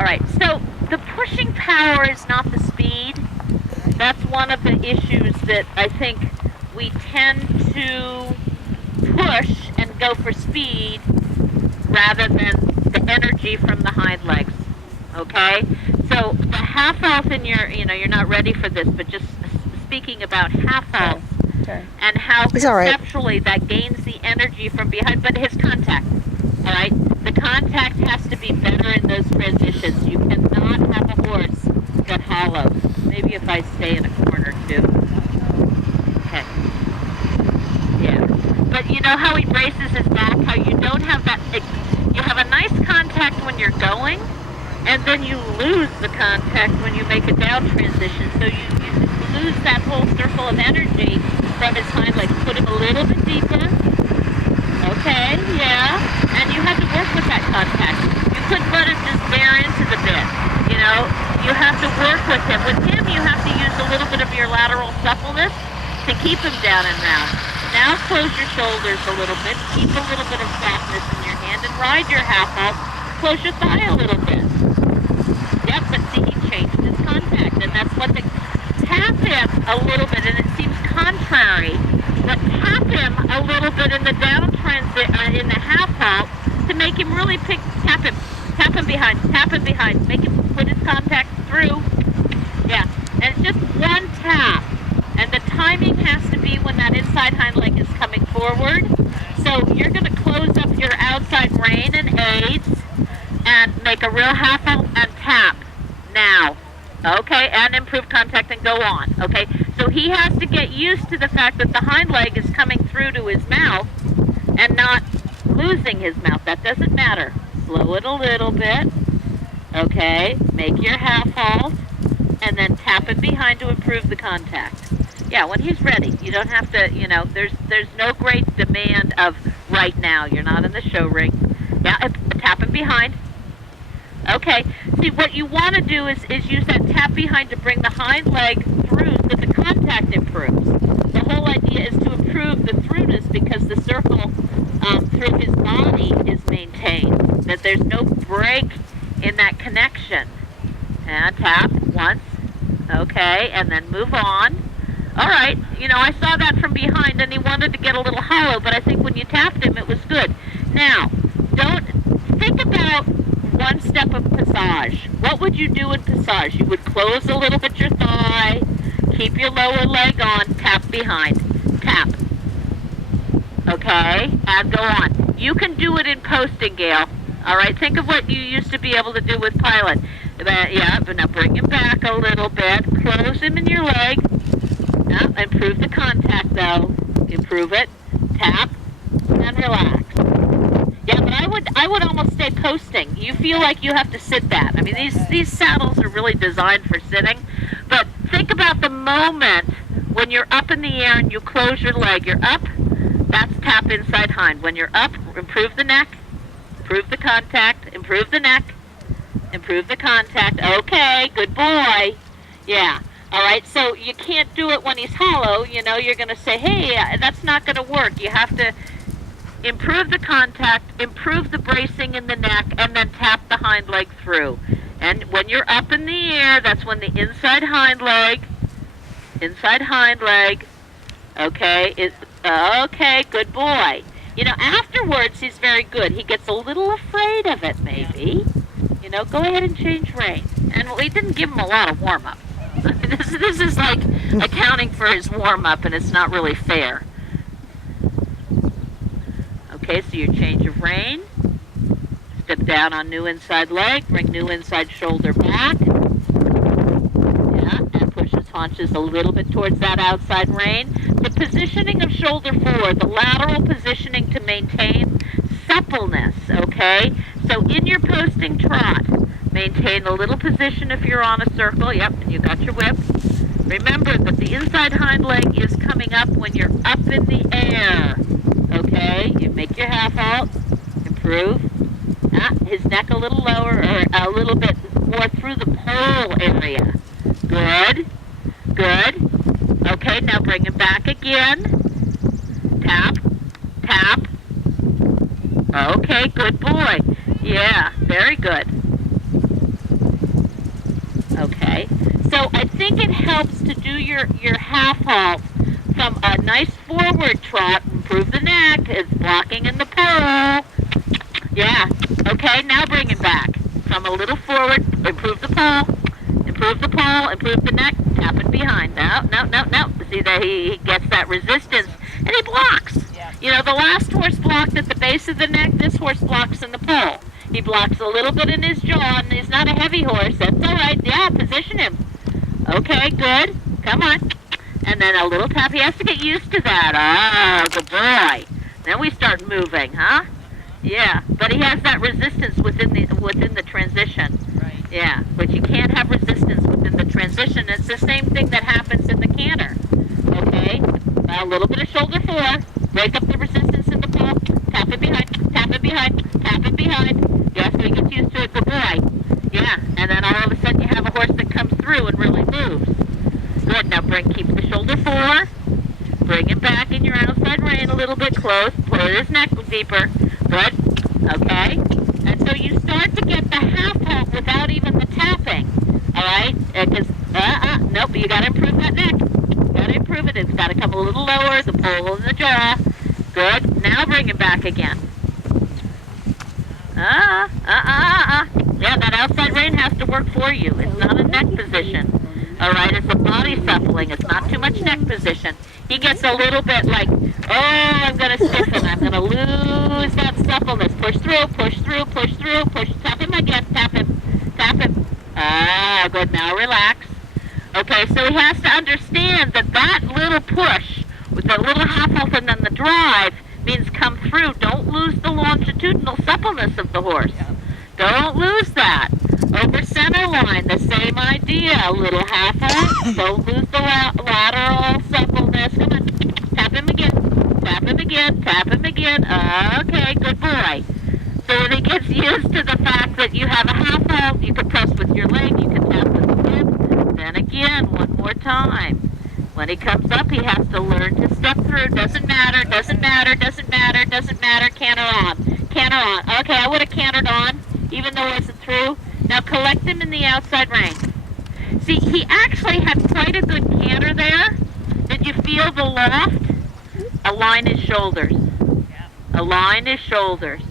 All right, so the pushing power is not the speed. That's one of the issues that I think we tend to push and go for speed rather than the energy from the hind legs. Okay? So the half halt in you're not ready for this, but just speaking about half halt and how conceptually that gains the energy from behind, but his contact. All right? The contact has to be better in those transitions. You cannot have a horse that hollows. Maybe if I stay in a corner too. Okay. Yeah. But you know how he braces his back, how you don't have that, you have a nice contact when you're going, and then you lose the contact when you make a down transition. So you lose that whole circle of energy from his hind legs. Put him a little bit deeper. Okay, yeah. And you have to work with that contact. You couldn't let him just bear into the bit. You have to work with him. With him, you have to use a little bit of your lateral suppleness to keep him down and round. Now close your shoulders a little bit. Keep a little bit of softness in your hand and ride your half halt. Close your thigh a little bit. Yep, but see, he changed his contact, and that's what tap him a little bit, and it seems contrary, but tap him a little bit in the down transit, in the half halt, to make him really tap him behind, make him put his contact through. Yeah, and it's just one tap, and the timing has to be when that inside hind leg is coming forward. So you're going to close up your outside rein and aids, and make a real half halt and tap now. Okay, and improve contact and go on. Okay, so he has to get used to the fact that the hind leg is coming through to his mouth and not losing his mouth. That doesn't matter. Slow it a little bit. Okay, make your half halt and then tap it behind to improve the contact. Yeah, when he's ready. You don't have to, there's no great demand of right now. You're not in the show ring. Yeah, tap him behind. Okay, see what you want to do is use that tap behind to bring the hind leg through so the contact improves. The whole idea is to improve the throughness because the circle through his body is maintained, that there's no break in that connection. And tap once, okay, and then move on. All right, I saw that from behind and he wanted to get a little hollow, but I think when you tapped him it was good. Now, think about one step of passage. What would you do in passage? You would close a little bit your thigh, keep your lower leg on, tap behind, tap. Okay, and go on. You can do it in posting, Gail. All right, think of what you used to be able to do with pilot. Yeah, but now bring him back a little bit, close him in your leg. Improve the contact though. Improve it, tap, and relax. Yeah, but I would almost stay posting. You feel like you have to sit that. I mean, these saddles are really designed for sitting. But think about the moment when you're up in the air and you close your leg. You're up, that's tap inside hind. When you're up, improve the neck, improve the contact, improve the neck, improve the contact. Okay, good boy. Yeah. All right, so you can't do it when he's hollow. You're going to say, hey, that's not going to work. You have to improve the contact, improve the bracing in the neck, and then tap the hind leg through. And when you're up in the air, that's when the inside hind leg, okay, okay, good boy. Afterwards, he's very good. He gets a little afraid of it, maybe. Go ahead and change rein. And we didn't give him a lot of warm-up. This is like accounting for his warm-up, and it's not really fair. Okay, so your change of rein. Step down on new inside leg. Bring new inside shoulder back. Yeah, and push his haunches a little bit towards that outside rein. The positioning of shoulder forward, the lateral positioning to maintain suppleness, okay? So in your posting trot, maintain a little position if you're on a circle. Yep, and you got your whip. Remember that the inside hind leg is coming up when you're up in the air. Okay, you make your half halt, improve. His neck a little lower or a little bit more through the pole area. Good, good. Okay, now bring him back again. Tap, tap. Okay, good boy. Yeah, very good. helps to do your half halt from a nice forward trot. Improve the neck. It's blocking in the pull. Yeah. Okay, now bring him back. From a little forward, improve the pull. Improve the pull, improve the neck, tap it behind. No. See that he gets that resistance, and he blocks. You know, the last horse blocked at the base of the neck. This horse blocks in the pull. He blocks a little bit in his jaw, and he's not a heavy horse. That's all right. Yeah, position him. Okay, good. Come on. And then a little tap. He has to get used to that. Oh, good boy. Then we start moving, huh? Yeah, but he has that resistance within the transition. Right. Yeah, but you can't have resistance within the transition. It's the same thing that happens in the canter. Okay, a little bit of shoulder four. Break up the resistance in the pull. Tap it behind. Tap it behind. Tap it behind. Yeah, so he gets used to it. Good boy. Yeah, and then all of a sudden you have a horse that comes through and really moves. Good. Now keep the shoulder four. Bring him back in your outside rein a little bit close. Pull his neck deeper. Good. Okay. And so you start to get the half halt without even the tapping. All right? Because, nope, you got to improve that neck. You got to improve it. It's got to come a little lower, the pull in the jaw. Good. Now bring it back again. Yeah, that outside rein has to work for you. It's not a neck position. All right? It's a body shuffling. It's not too much neck position. He gets a little bit like, oh, I'm going to stiffen. I'm going to lose that suppleness. Push through, push through, push through, push. Tap him again. Tap him. Tap him. Ah, good. Now relax. Okay, so he has to understand that that little push with the little half halt and then the drive means come through. Don't lose the longitudinal suppleness of the horse. Don't lose that. Over center line, the same idea. A little half halt. Don't lose the lateral suppleness. Come on. Tap him again. Tap him again. Tap him again. Okay, good boy. So when he gets used to the fact that you have a half halt, you can press with your leg, you can tap with the hip. Then again, one more time. When he comes up, he has to learn to step through. Doesn't matter, doesn't matter, doesn't matter, doesn't matter. Canter on. Canter on. Okay, I would have cantered on, even though it wasn't through. Now collect him in the outside rein. See, he actually had quite a good canter there. Did you feel the loft? Align his shoulders. Align his shoulders.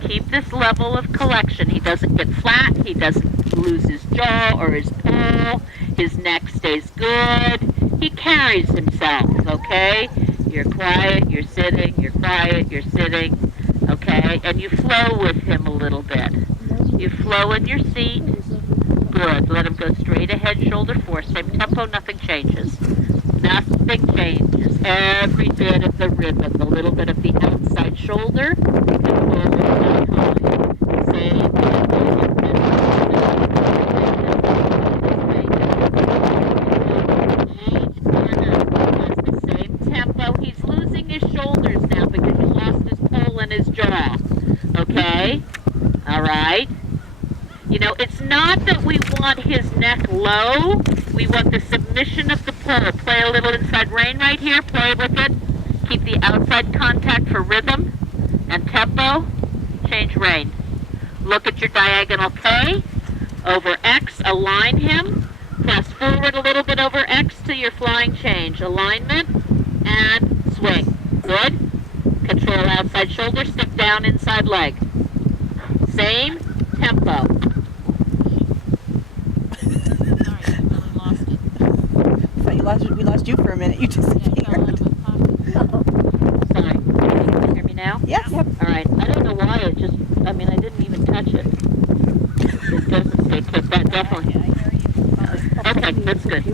Keep this level of collection. He doesn't get flat. He doesn't lose his jaw or his pull. His neck stays good. He carries himself, okay? You're quiet, you're sitting, you're quiet, you're sitting, okay? And you flow with him a little bit. You flow in your seat. Good. Let him go straight ahead, shoulder four. Same tempo, nothing changes. Nothing changes. Every bit of the rhythm. A little bit of the outside shoulder. And forward and behind. Same tempo. Each corner has the same tempo. He's losing his shoulders now because you lost his pull and his jaw. Okay? All right? You know, it's not that we want his neck low. We want the submission of the pull. Play a little inside rein right here. Play with it. Keep the outside contact for rhythm and tempo. Change rein. Look at your diagonal K. Over X, align him. Press forward a little bit over X to your flying change. Alignment and swing. Good. Control outside shoulder. Stick down inside leg. Same tempo. We lost you for a minute. You disappeared. Sorry. Can you hear me now? Yes. Yep. All right. I don't know why it just, I mean, I didn't even touch it. It doesn't stay put. That definitely. Okay, that's good.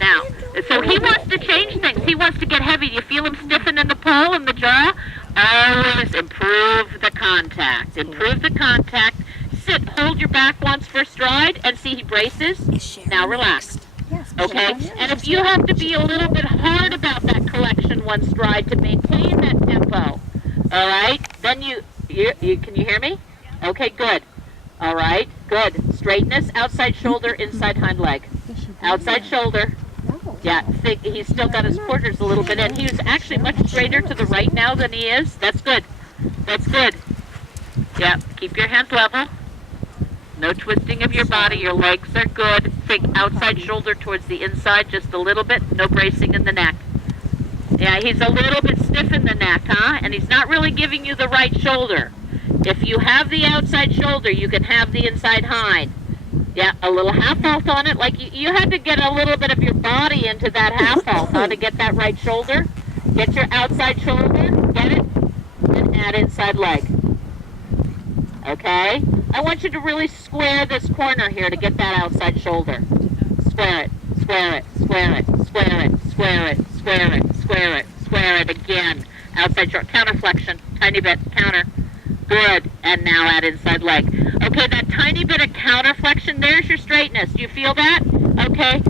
Now, so he wants to change things. He wants to get heavy. Do you feel him stiffen in the pull and the jaw? Always improve the contact. Improve the contact. Sit. Hold your back once for stride and see he braces. Now relax. Okay, and if you have to be a little bit hard about that collection one stride to maintain that tempo, all right, then you can you hear me? Okay, good. All right, good. Straightness, outside shoulder, inside hind leg. Outside shoulder. Yeah, think he's still got his quarters a little bit in. He was actually much straighter to the right now than he is. That's good. That's good. Yeah, keep your hands level. No twisting of your body. Your legs are good. Take outside shoulder towards the inside just a little bit. No bracing in the neck. Yeah, he's a little bit stiff in the neck, huh? And he's not really giving you the right shoulder. If you have the outside shoulder, you can have the inside hind. Yeah, a little half halt on it. Like you had to get a little bit of your body into that half halt, huh, to get that right shoulder. Get your outside shoulder, get it, and add inside leg. Okay? I want you to really square this corner here to get that outside shoulder. Square it, square it, square it, square it, square it, square it, square it, square it again. Outside short, counter flexion, tiny bit, counter. Good, and now add inside leg. Okay, that tiny bit of counter flexion, there's your straightness. Do you feel that? Okay,